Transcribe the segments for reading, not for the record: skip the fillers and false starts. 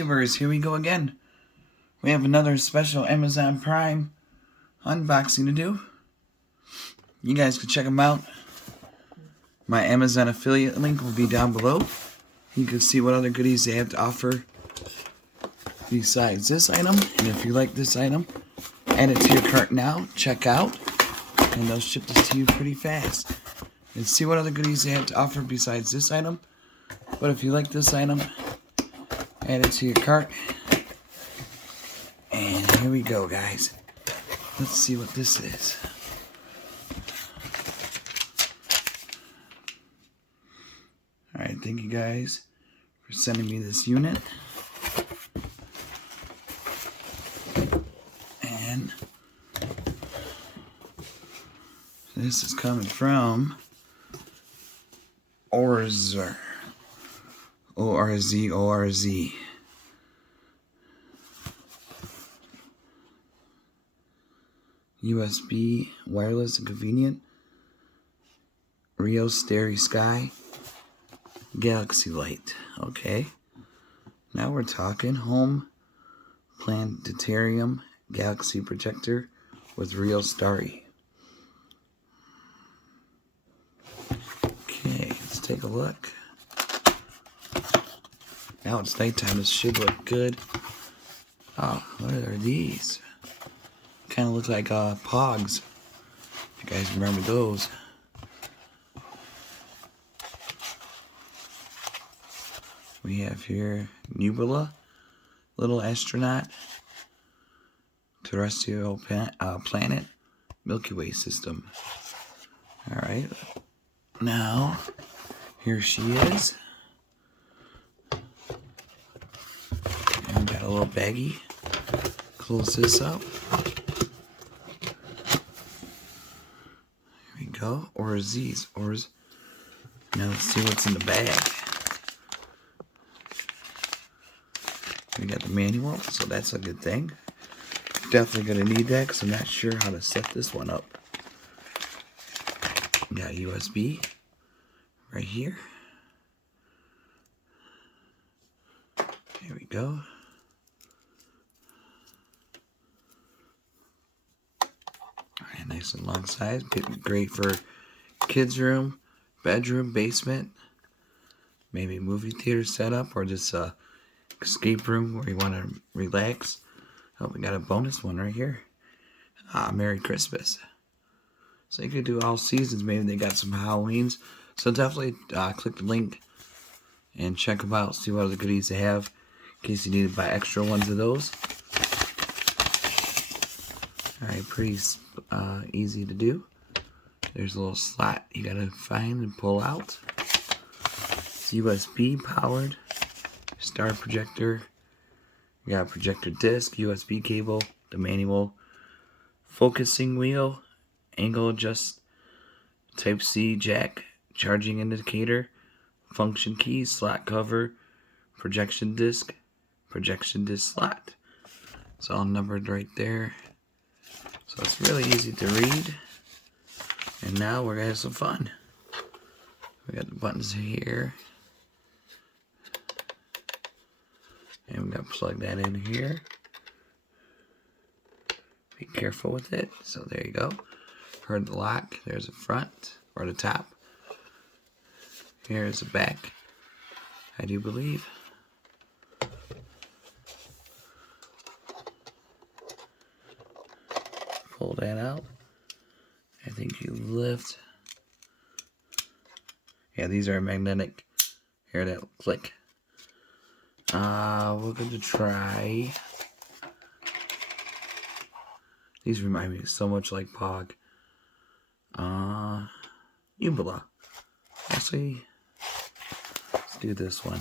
YouTubers, here we go again. We have another special Amazon Prime unboxing to do. You guys can check them out. My Amazon affiliate link will be down below. You can see what other goodies they have to offer besides this item. And if you like this item, add it to your cart now, check out, and they'll ship this to you pretty fast. And see what other goodies they have to offer besides this item. But if you like this item, add it to your cart. And here we go, guys. Let's see what this is. Alright, thank you guys for sending me this unit. And this is coming from Orzorz. O-R-Z. USB, wireless and convenient. Real Starry Sky. Galaxy light. Okay. Now we're talking home Planetarium Galaxy Projector with Real Starry. Okay, let's take a look. Now it's nighttime. This should look good. Oh, what are these? Kind of look like Pogs. If you guys remember those. We have here Nebula, little astronaut, terrestrial planet, Milky Way system. Alright, now here she is. And got a little baggie. Close this up. Here we go. Orzorz. Now let's see what's in the bag. We got the manual, so that's a good thing. Definitely gonna need that because I'm not sure how to set this one up. We got USB right here. Here we go. Alright, nice and long size. Great for kids' room, bedroom, basement, maybe movie theater setup, or just a escape room where you want to relax. Oh, we got a bonus one right here. Merry Christmas. So you could do all seasons. Maybe they got some Halloweens. So definitely click the link and check them out. See what other goodies they have in case you need to buy extra ones of those. Alright, pretty easy to do. There's a little slot you gotta find and pull out. It's USB powered. Starry Projector. We got a projector disc, USB cable, the manual, focusing wheel, angle adjust, Type-C jack, charging indicator, function keys, slot cover, projection disc slot. It's all numbered right there. So it's really easy to read. And now we're gonna have some fun. We got the buttons here. And we gotta plug that in here. Be careful with it. So there you go. Heard the lock. There's the front or the top. Here's the back, I do believe. Pull that out. I think you lift. Yeah, these are magnetic. Here, that will click. We're going to try. These remind me so much like Pog. Nebula. Actually, let's do this one.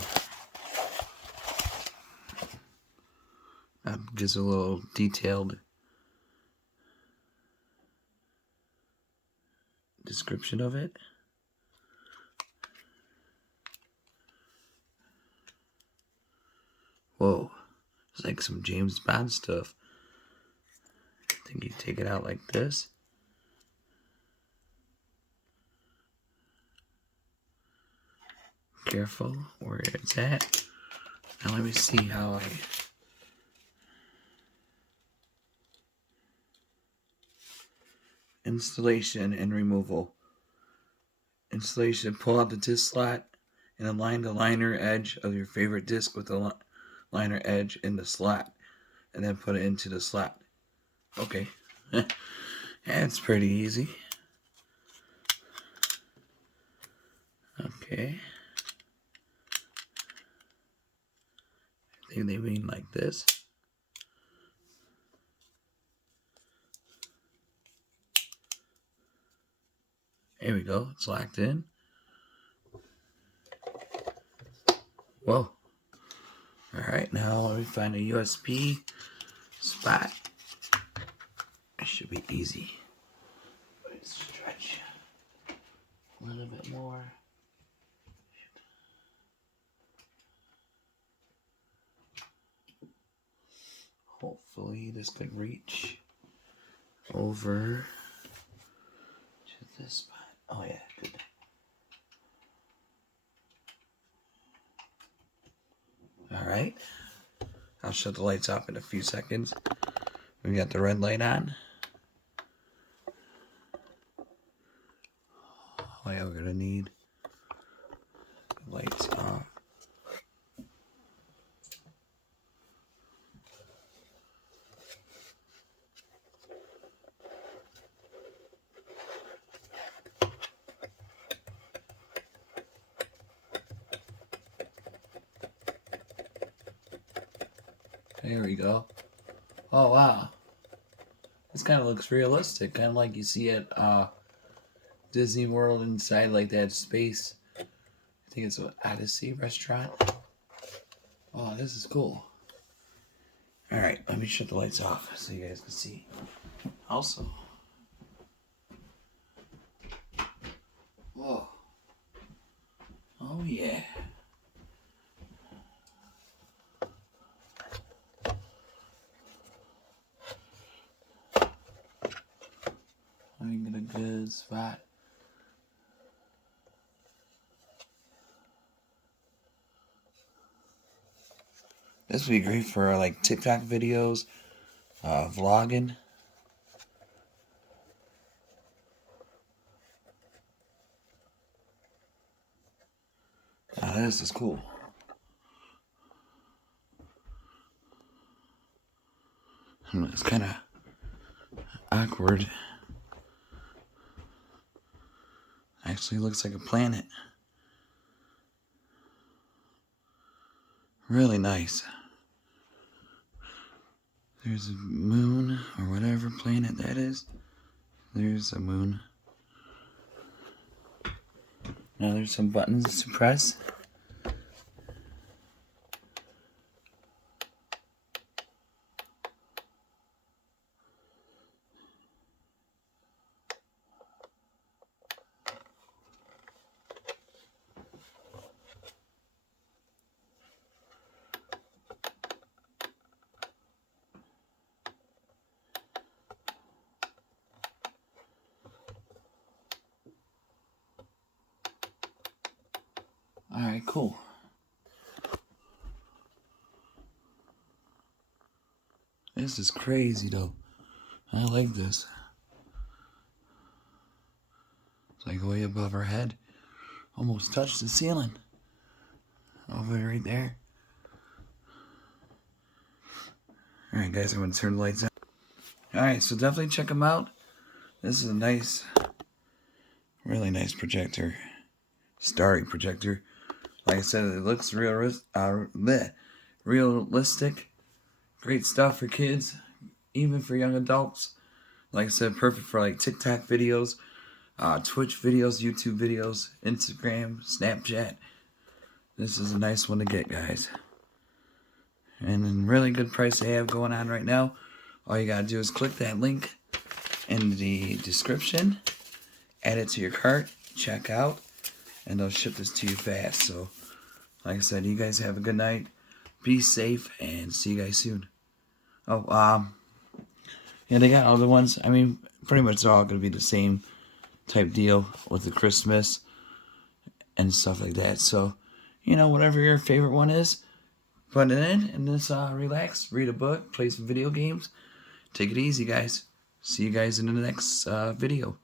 Gives a little detailed description of it. Whoa, it's like some James Bond stuff. I think you take it out like this. Careful where it's at. Now let me see how I... Installation and removal. Installation, pull out the disc slot and align the liner edge of your favorite disc with the liner edge in the slot, and then put it into the slot. Okay. That's pretty easy. Okay. I think they mean like this. There we go. It's locked in. Whoa. Alright, now let me find a USB spot. It should be easy. Let's stretch a little bit more. Hopefully this could reach over to this spot. Oh yeah, good. Alright. I'll shut the lights off in a few seconds. We got the red light on. Oh yeah, we're gonna need the lights off. There we go. Oh wow. This kind of looks realistic, kind of like you see at Disney World inside like that space. I think it's an Odyssey restaurant. Oh, this is cool. Alright, let me shut the lights off so you guys can see. Also. Whoa. Oh yeah. Let me get a good spot. This would be great for like TikTok videos, vlogging. This is cool. It's kind of awkward. Actually looks like a planet. Really nice. There's a moon or whatever planet that is. There's a moon. Now there's some buttons to press. Alright, cool. This is crazy though. I like this. It's like way above our head. Almost touched the ceiling. Over right there. Alright guys, I'm going to turn the lights on. Alright, so definitely check them out. This is a nice, really nice projector. Starry projector. Like I said, it looks realistic. Great stuff for kids, even for young adults. Like I said, perfect for like TikTok videos, Twitch videos, YouTube videos, Instagram, Snapchat. This is a nice one to get, guys. And a really good price they have going on right now. All you gotta do is click that link in the description, add it to your cart, check out, and they'll ship this to you fast. So, like I said, you guys have a good night. Be safe, and see you guys soon. Oh, yeah, they got other ones. I mean, pretty much they're all going to be the same type deal with the Christmas and stuff like that. So, you know, whatever your favorite one is, put it in and just relax, read a book, play some video games. Take it easy, guys. See you guys in the next video.